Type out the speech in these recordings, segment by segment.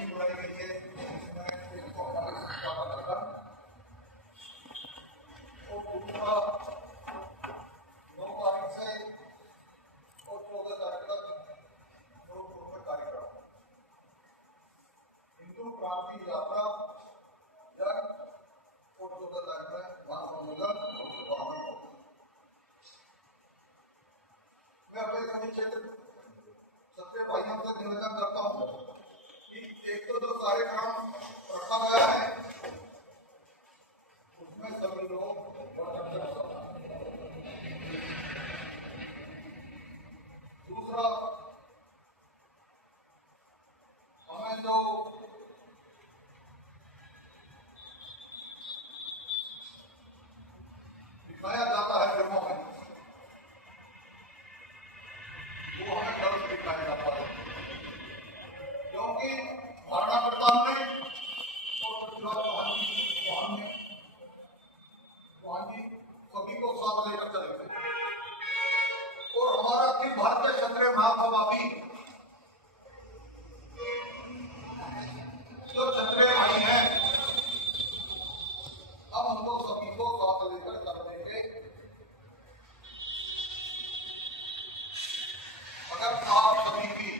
Meeting बुलाई गई है जिसमें एक तो हमारे शिक्षा का गठन और दूसरा 9 तारीख से और 14 तारीख तक लोकपूर्ण कार्यक्रम हिंदू क्रांति यात्रा और 14 तारीख में महासम्मेलन और शुभारंभ। मैं अपने सभी क्षेत्र सबसे भाइयों से निवेदन करता हूं कि एक तो जो कार्यक्रम रखा गया है उसमें सभी लोग दूसरा हमें जो दिखाया जाता है फिल्मों में वो हमें गलत दिखाया जाता है, क्योंकि महाराणा प्रताप ने और पृथ्वीराज चौहान जी सभी को साथ लेकर चले थे और हमारा अखिल भारतीय क्षत्रिय महासभा भी जो क्षत्रिय भाई हैं हम उनको सभी को साथ लेकर कर देंगे। अगर आप सभी की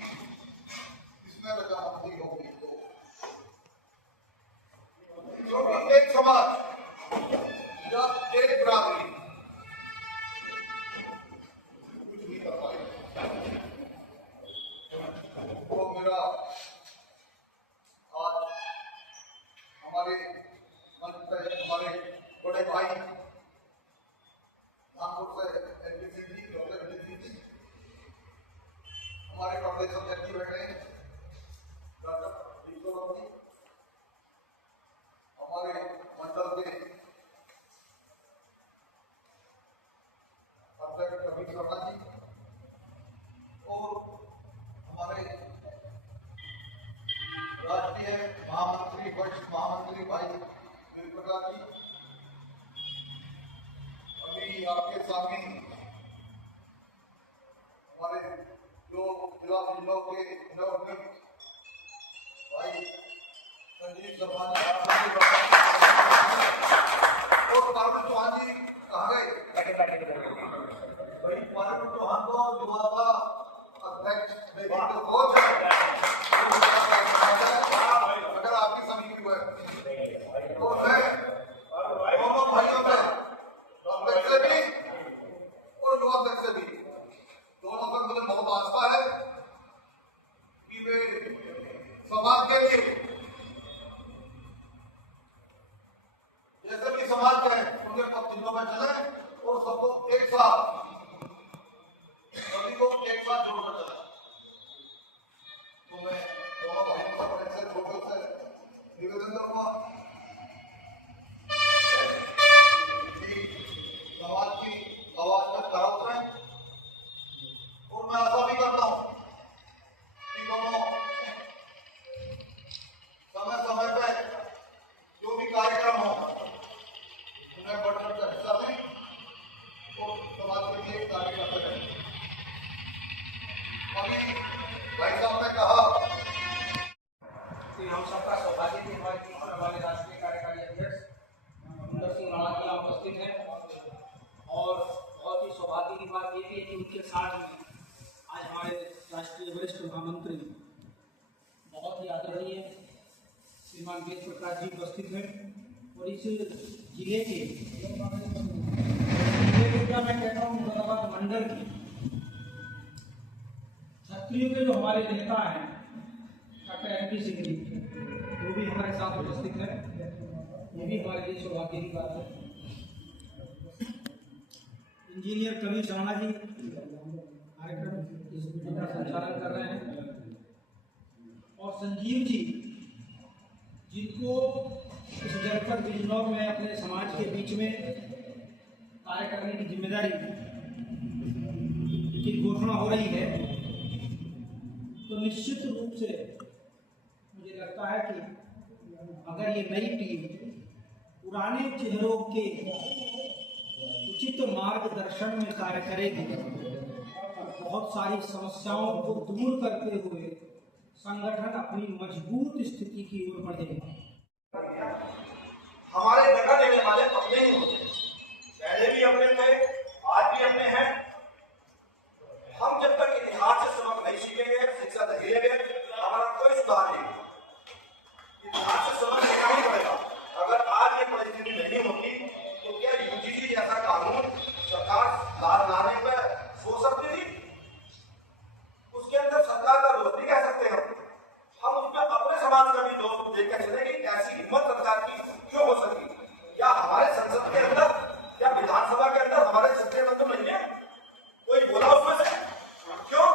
इसमें रजामंदी होगी तो क्योंकि एक समाज या एक बिरादरी कुछ नहीं कर पाएगी। तो मेरा आज हमारे हमारे बड़े भाई नागपुर से एलपीसी जी डॉक्टर एलपीसी जी हमारे प्रदेश अध्यक्ष जी बैठे हैं डॉक्टर ईश्वर जी, हमारे मंडल के अध्यक्ष कबीर शर्मा जी और हमारे राष्ट्रीय महामंत्री वरिष्ठ महामंत्री भाई वीरप्रकाश जी, अभी आपके सामने हमारे जो जिला जिलों के नवनियुक्त भाई संजीव शर्मा जी और पार्वती चौहान जी कहाँ गए भाई? पार्वती चौहान को युवा का अध्यक्ष अगर आपकी समिति हुए तो मैं दोनों भाइयों में अध्यक्ष से भी और युवा अध्यक्ष से भी दोनों पर मुझे बहुत आस्था है कि वे समाज के लिए जैसे भी समाज के उनके पक्षों में चले और सबको एक साथ सभी को एक साथ जोड़कर चले। तो मैं दोनों भाइयों से छोटे से निवेदन करूंगा कि समाज की आवाज में खरा उतरे और मैं ऐसा भी करता हूं कि दोनों समय समय पे जो भी कार्यक्रम हो उन्हें बढ़कर का हिस्सा लें और समाज के लिए कार्य करते रहें। अभी भाई साहब ने कहा कि हम सबका सौभाग्य थी हमारे वाले राष्ट्रीय कार्यकारी अध्यक्ष सुंदर सिंह राणा जी उपस्थित हैं और बहुत ही सौभाग्य की बात ये थी कि उनके साथ में आज हमारे राष्ट्रीय वरिष्ठ महामंत्री बहुत ही आदरणीय श्रीमान वेद प्रकाश जी उपस्थित हैं और इस जिले के क्या मैं कहता हूँ मुरादाबाद मंडल की क्षत्रियों के जो हमारे नेता हैं डॉक्टर एमपी सिंह जी वो भी हमारे साथ उपस्थित है। ये भी हमारे लिए सौभाग्य की बात है। इंजीनियर कबीर शर्मा जी कार्यक्रम का संचालन कर रहे हैं और संजीव जी जिनको इस जनपद बिजनौर में अपने समाज के बीच में कार्य करने की जिम्मेदारी की घोषणा हो रही है, तो निश्चित रूप से मुझे लगता है कि अगर ये नई टीम पुराने चेहरों के उचित मार्गदर्शन में कार्य करेगी, बहुत सारी समस्याओं को दूर करते हुए संगठन अपनी मजबूत स्थिति की ओर बढ़ेगा। हमारे जगह देने वाले अपने ही होते हैं, पहले भी अपने थे, आज भी अपने हैं। हम जब तक इतिहास से सबक नहीं सीखेंगे, शिक्षा नहीं लेंगे, हमारा कोई सुधार नहीं होगा। इतिहास से सबक लेना ही पड़ेगा। अगर आज ये परिस्थिति नहीं होती तो क्या यूजीसी जैसा कानून सरकार लाने पर सोच सकती थी? उसके अंदर सरकार का दोष नहीं कह सकते हम उसमें अपने समाज का भी दोष देखकर चले कि ऐसी हिम्मत सरकार की क्यों हो सकी? क्या हमारे संसद के अंदर या विधानसभा के अंदर हमारे सत्य बंधु नहीं है? कोई बोला उसमें से? क्यों?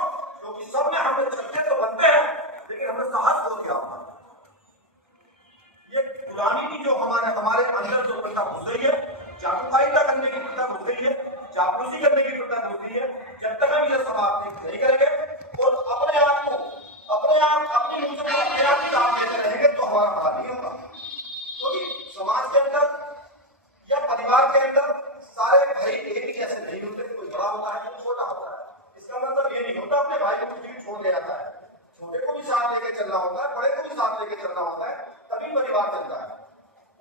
क्योंकि सब में हमें सत्य तो बनते हैं, लेकिन हमें साहस हो गया हमारा। ये गुलामी की जो हमारे अंदर जो प्रथा घुस गई है, जागरूकता करने की प्रथा घुस गई है, जागरूकता करने की प्रथा घुस गई है, जब तक हम ये समाप्त नहीं करेंगे और अपने आप अपनी मुझे अपने आप की दाद देते रहेंगे तो हमारा भला नहीं होगा। क्योंकि समाज के अंदर या परिवार के अंदर सारे भाई एक ही जैसे नहीं होते, कोई बड़ा होता है कोई छोटा होता है। इसका मतलब ये नहीं होता अपने भाई को कुछ भी छोड़ दिया जाता है, छोटे को भी साथ लेके चलना होता है, बड़े को भी साथ लेके चलना होता है, तभी परिवार चलता है।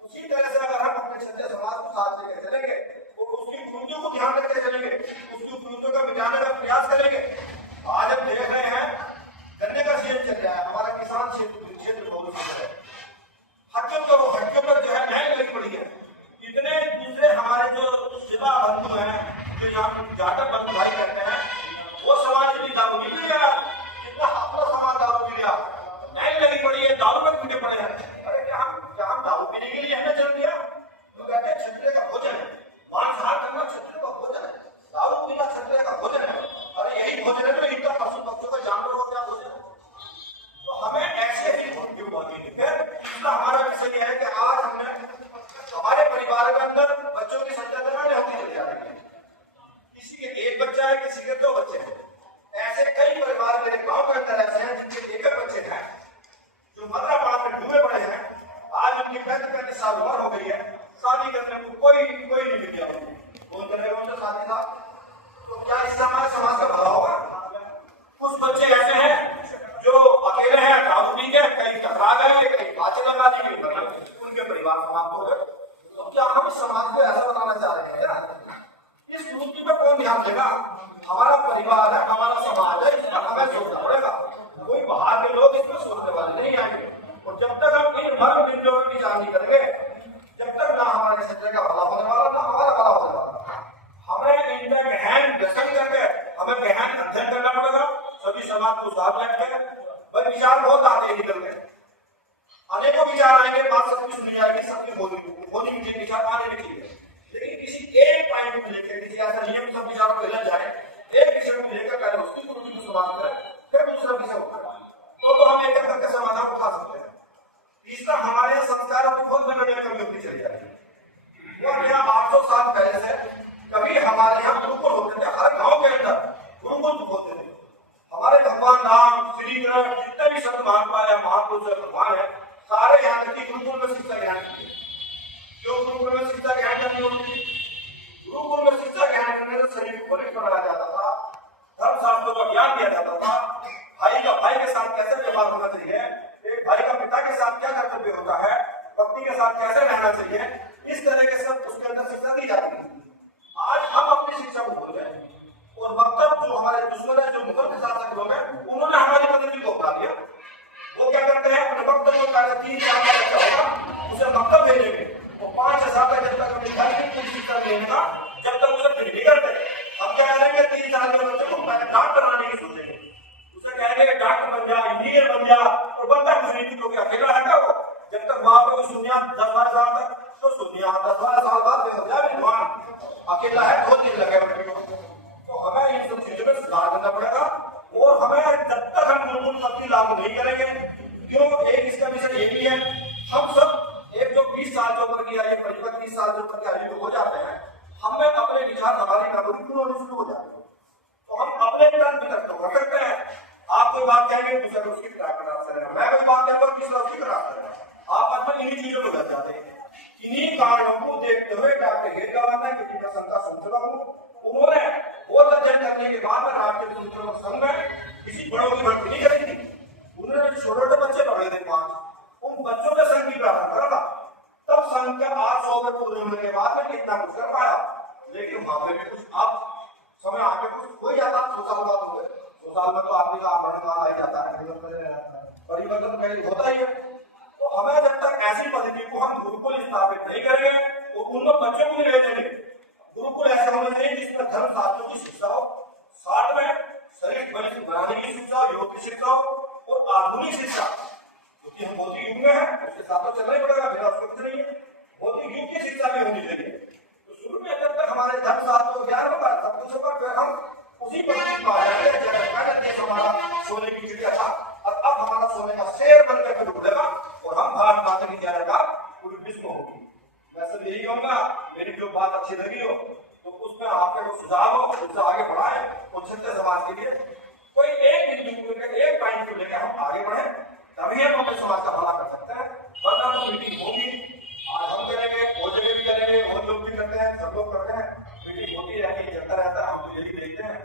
उसी तरह से अगर हम अपने सच्चे समाज को साथ लेकर चलेंगे, वो उसकी खूंटियों को ध्यान रखते चलेंगे, उसकी खूंटियों का मिटाने का प्रयास करेंगे। आज हम देख रहे हैं गन्ने का सीजन चल रहा है, हमारा किसान क्षेत्र बहुत है, हड्डियों पर जो है महंग लगी पड़ी है। इतने दूसरे हमारे जो शिवा बंधु हैं, जो यहाँ जाटक बंधु भाई कहते हैं, वो समाज इतनी दारू नहीं लिया, इतना अपना समाज दारू पी लिया, महंग लगी पड़ी है, दारू में पीटे पड़े हैं। अरे क्या हम दारू पीने के लिए हमने चल दिया? तो कहते हैं क्षत्रिय का भोजन है, मांसाहार करना क्षत्रिय का भोजन है, दारू पीना क्षत्रिय का भोजन है। अरे यही भोजन है तो इनका पशु पक्षियों का जानवरों का क्या भोजन है? तो हमें ऐसे ही हमारा विषय यह है कि आज हमने हमारे परिवार के अंदर बच्चों की संख्या बढ़ाने होती चली जा रही है। किसी के एक बच्चा है, किसी के 2 बच्चे हैं। ऐसे कई परिवार मेरे गांव के अंदर ऐसे हैं जिनके 1 बच्चे हैं, जो मर्दापाड़ा में डूबे पड़े हैं। आज उनकी 35 साल उम्र हो गई है, शादी करने को कोई नहीं मिल गया। कौन करेगा उनसे शादी का? तो क्या इससे हमारे समाज का भला होगा? कुछ बच्चे ऐसे हैं जो अकेले हैं, दारू पी के कहीं टकरा गए, कहीं बातें लगा दी गई, उनके परिवार समाप्त हो गए। तो क्या हम इस समाज को ऐसा बनाना चाह रहे हैं क्या? इस नीति पर कौन ध्यान देगा? हमारा परिवार है, हमारा समाज है, इसमें हमें सोचना पड़ेगा। कोई बाहर के लोग इसमें सोचने वाले नहीं आएंगे। और जब तक हम इन मर्म बिंदुओं में विचार नहीं करेंगे, जब तक ना हमारे सच्चे का भला होने वाला, ना हमारा भला होने वाला। हमें इनका गहन दर्शन करके हमें गहन अध्ययन करना पड़ेगा। सभी समाज को साथ बैठकर, पर विचार बहुत आते हैं निकल गए, अनेकों विचार आएंगे, बात सबकी सुनी जाएगी, सबकी होनी मुझे विचार आने निकलेंगे, लेकिन किसी एक पॉइंट को लेकर किसी ऐसा नियम सब विचारों को हिल जाए, एक विषय को लेकर पहले उसकी को समाप्त करें, फिर दूसरा विषय उठाएं, तो हम एक करके समाधान उठा सकते हैं। तीसरा, हमारे संस्कारों की बहुत बड़ी कमी होती चली जाती है। वो यहाँ 800 साल पहले से कभी हमारे यहाँ गुरुकुल होते थे, हर गांव के अंदर गुरुकुल होते थे। हमारे भगवान राम, श्री कृष्ण, जितने भी संत महात्मा या महापुरुष भगवान है, सारे यहाँ तक गुरुकुल में शिक्षा ग्रहण की। क्यों गुरुकुल में शिक्षा ग्रहण करनी होती थी? गुरुकुल में शिक्षा ग्रहण करने से शरीर को बलिष्ठ बनाया जाता था, धर्मशास्त्रों का ज्ञान दिया जाता था, भाई के साथ कैसे व्यवहार होना चाहिए, एक भाई का पिता के साथ क्या कर्तव्य होता है, पत्नी के साथ कैसे रहना चाहिए, इस तरह के सब उसके अंदर शिक्षा दी जाती है। आज हम अपनी शिक्षा को भूल गए और वक्तव्य जो हमारे दुश्मन है, जो मुगल के शासक लोग हैं, उन्होंने हमारी पद्धति को अपना दिया। वो क्या करते हैं, अपने वक्तव्य का 3-4 का बच्चा होगा, उसे वक्तव्य भेजेंगे, वो 5-6 साल तक जब तक अपनी घर की पूरी शिक्षा लेगा, जब तक उसे फिर नहीं करते। हम क्या करेंगे, 3 साल के बच्चे को डॉक्टर बनाने की सोचेंगे, उसे कहेंगे डॉक्टर बन जा, इंजीनियर बन जा, और बनता कुछ नहीं, क्योंकि अकेला है क्या वो? जब तक वहां पर सुनिया 10-12 साल तक, तो सुनिया 10-12 साल बाद हो जाए विद्वान, अकेला है, 2 दिन लगे। तो हमें इन सब चीजों में सुधार करना पड़ेगा और हमें जब तक हम गुरुकुल पद्धति लागू नहीं करेंगे, क्यों, एक इसका विषय ये भी है, हम सब एक जो 20 साल जो ऊपर की आयु, 25-30 साल जो ऊपर की आयु हो जाते हैं, हमें अपने विचार हमारी नागरिक होने शुरू हो जाते हैं। तो हम अपने तर्क वितर्क तो कर सकते हैं। आप कोई बात कहेंगे, दूसरा उसकी खराब करेगा, मैं कोई बात कहूंगा, तीसरा उसकी खराब करेगा। आप में इन्हीं चीजों में लग जाते हैं। इन्हीं कारणों को देखते हुए डॉक्टर ये गवर्नर किसी प्रसन्नता संसद उन्होंने बहुत अध्ययन करने के बाद राष्ट्रीय संसद संघ में किसी बड़ों की भर्ती नहीं करी थी। उन्होंने अगले दिन 5, उन बच्चों के संघ की प्रार्थना करा था। तब संघ के 800 में पूरे होने के बाद में कितना कुछ कर पाया, लेकिन वहां पे भी कुछ अब समय आके कुछ हो ही जाता। 100 साल बाद हुए, 100 साल में तो आदमी का आमरण काल आ ही जाता है, परिवर्तन कहीं होता ही है। तो हमें जब तक ऐसी पद्धति को हम गुरुकुल स्थापित नहीं करेंगे तो उन बच्चों को नहीं ले देंगे। गुरुकुल ऐसे होने चाहिए जिसमें धर्म शास्त्रों की शिक्षा हो, साथ में शरीर बलिष्ठ बनाने की शिक्षा, योग की शिक्षा और आधुनिक शिक्षा, क्योंकि हम भौतिक युग में हैं, उसके साथ तो चलना ही पड़ेगा, मेरा उसको कुछ नहीं है। भौतिक युग की शिक्षा भी होनी चाहिए। तो शुरू में जब तक हमारे धर्म शास्त्र ज्ञान होगा, सब कुछ होगा, फिर हम उसी परिस्थिति में आ जाएंगे जैसे हमारा सोने की चिड़िया था और अब हमारा सोने का शेर बनकर के उड़ेगा और हम भारत माता की जय का पूरी विश्व होगी। मैं सब यही कहूंगा, मेरी जो बात अच्छी लगी हो तो उसमें आपका जो सुझाव हो उससे आगे बढ़ाए और क्षत्रिय समाज के लिए कोई एक बिंदु को लेकर, एक पॉइंट को लेकर हम आगे बढ़े, तभी हम अपने समाज का भला कर सकते हैं। वरना तो मीटिंग होगी, आज हम करेंगे, वो जगह भी करेंगे, और लोग भी करते हैं, सब लोग करते हैं, मीटिंग होती रहती है, चलता रहता है, हम तो यही देखते हैं।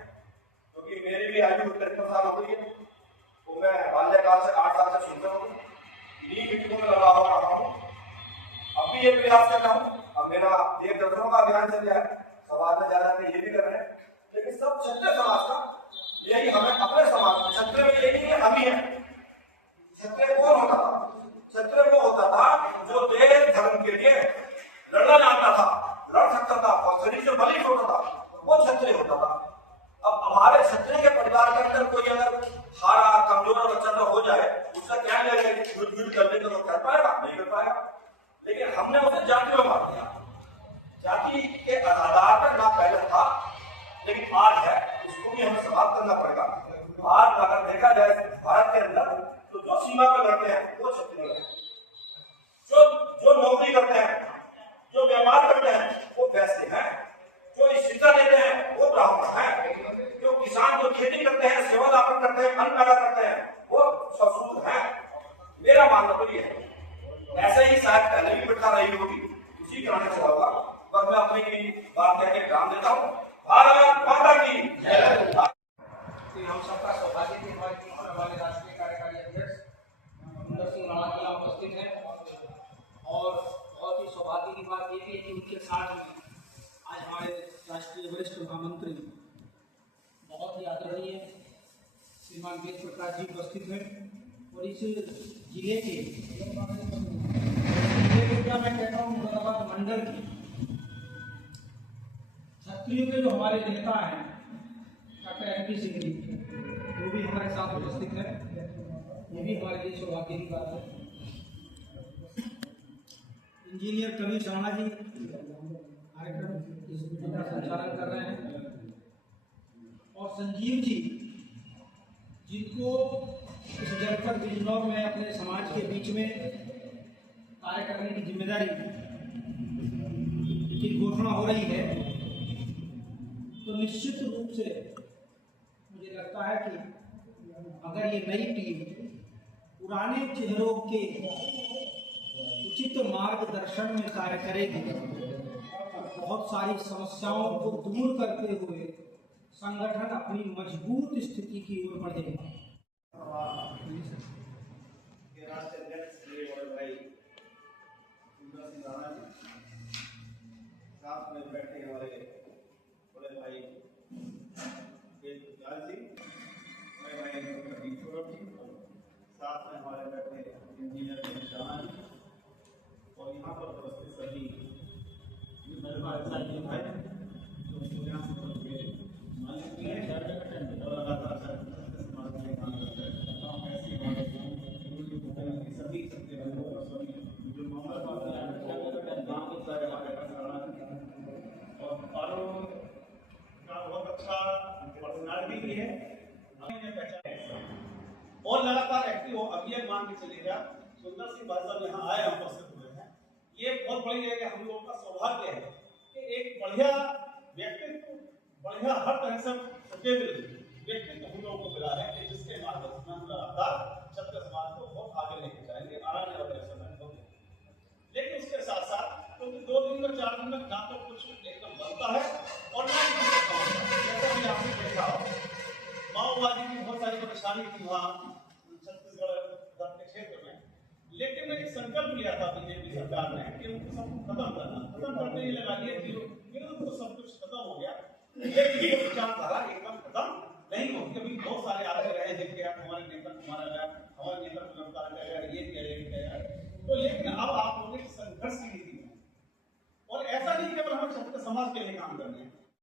क्योंकि मेरी भी आयु 53 साल हो गई है, तो मैं बाल्यकाल से 8 साल से सुनता हूँ, इन्हीं मीटिंगों में लगा हुआ रहा हूँ। अब भी ये प्रयास कर रहा हूँ, अब मेरा देव दर्शनों का अभियान चल रहा है, समाज में ज्यादा ये भी कर रहे हैं, लेकिन सब क्षत्रिय समाज का यही, हमें अपने समाज में क्षत्रिय में यही नहीं, हम ही है। क्षत्रिय कौन होता था? क्षत्रिय वो होता था जो देश धर्म के लिए लड़ना जानता था, लड़ सकता था और शरीर से बलिष्ठ होता था, वो क्षत्रिय होता था। अब हमारे क्षत्रिय के परिवार के अंदर कोई अगर हारा, कमजोर बच्चा तो हो जाए, उसका क्या लगेगा कि झूठ करने को तो कर पाएगा, नहीं कर पाएगा। लेकिन हमने उसे जाति में मार दिया, जाति के आधार पर ना पहले था लेकिन आज है, इसको भी हमें समाप्त करना पड़ेगा। आज अगर देखा जाए भारत के अंदर तो जो सीमा पर लड़ते हैं वो क्षत्रिय हैं, जो नौकरी करते हैं, जो व्यापार करते हैं वो वैश्य हैं, जो शिक्षा देते हैं वो ब्राह्मण हैं, जो किसान जो खेती करते हैं, सेवा दापन करते हैं, अन्न पैदा करते हैं वो शूद्र हैं। मेरा मानना तो ये है, ऐसे ही शायद पहले भी प्रथा रही होगी, उसी कारण से होगा। बस मैं अपनी की बात कहकर काम देता हूँ। भारत माता की जय। हम सबका सौभाग्य थे हमारे वाले राष्ट्रीय कार्यकारी अध्यक्ष सुंदर सिंह राणा जी उपस्थित हैं, और बहुत ही सौभाग्य की बात ये भी है कि उनके साथ में आज हमारे राष्ट्रीय वरिष्ठ महामंत्री बहुत ही आदरणीय श्रीमान वेद प्रकाश जी उपस्थित हैं। और इस जिले के क्या मैं कहता हूँ मुरादाबाद मंडल की क्षत्रियों के जो हमारे नेता हैं डॉक्टर MP सिंह जी, वो भी हमारे साथ उपस्थित है, ये भी हमारे लिए सौभाग्य की बात है। इंजीनियर कबीर शर्मा जी कार्यक्रम इस मीटिंग का संचालन कर रहे हैं, और संजीव जी जिनको इस जनपद बिजनौर में अपने समाज के बीच में कार्य करने की जिम्मेदारी की घोषणा हो रही है, तो निश्चित रूप से मुझे लगता है कि अगर ये नई टीम पुराने चेहरों के उचित मार्गदर्शन में कार्य करेगी तो बहुत सारी समस्याओं को दूर करते हुए संगठन अपनी मजबूत स्थिति की ओर बढ़ेगा। साथ में बैठे हमारे बड़े भाई वेद प्रकाश जी, बड़े भाई डॉक्टर ईश्वर जी, साथ में हमारे बैठे इंजीनियर शर्मा जी, और यहाँ पर उपस्थित सभी मेरे भाई जो यहाँ के मालिक भी हैं और लगातार समाज में काम करते हैं। सभी जो मामला का बहुत अच्छा पर्सनालिटी है और लगातार एक्टिव हो। अभी एक मान के चलिएगा सुंदर सिंह भाई साहब यहाँ आए, हम उपस्थित हुए हैं, ये बहुत बड़ी है कि हम लोगों का सौभाग्य है कि एक बढ़िया व्यक्तित्व, बढ़िया हर तरह से सुटेबल व्यक्तित्व हम लोगों को मिला है कि जिसके माध्यम से लगातार क्षत्रिय समाज को बहुत आगे लेके जाएंगे, आने वाले समय में। लेकिन उसके साथ साथ क्योंकि 2 दिन में 4 दिन में ना तो कुछ एकदम बनता है और ना ही कुछ होता है। जैसा भी आपने देखा माओवादी की बहुत सारी परेशानी थी वहाँ छत्तीसगढ़ के क्षेत्र में, लेकिन एक संकल्प लिया था बीजेपी सरकार ने कि उनको सब कुछ खत्म करना, खत्म करने ही लगा लिए जीरो तो सब कुछ खत्म हो गया। लेकिन वो विचारधारा एकदम खत्म नहीं होती। कभी बहुत सारे आते रहे जिनके हमारे नेता हमारा गया, हमारे नेता गिरफ्तार किया गया, ये किया गया। तो लेकिन अब आप लोग एक संघर्ष की नीति में, और ऐसा नहीं केवल हमें समाज के लिए काम करने हैं,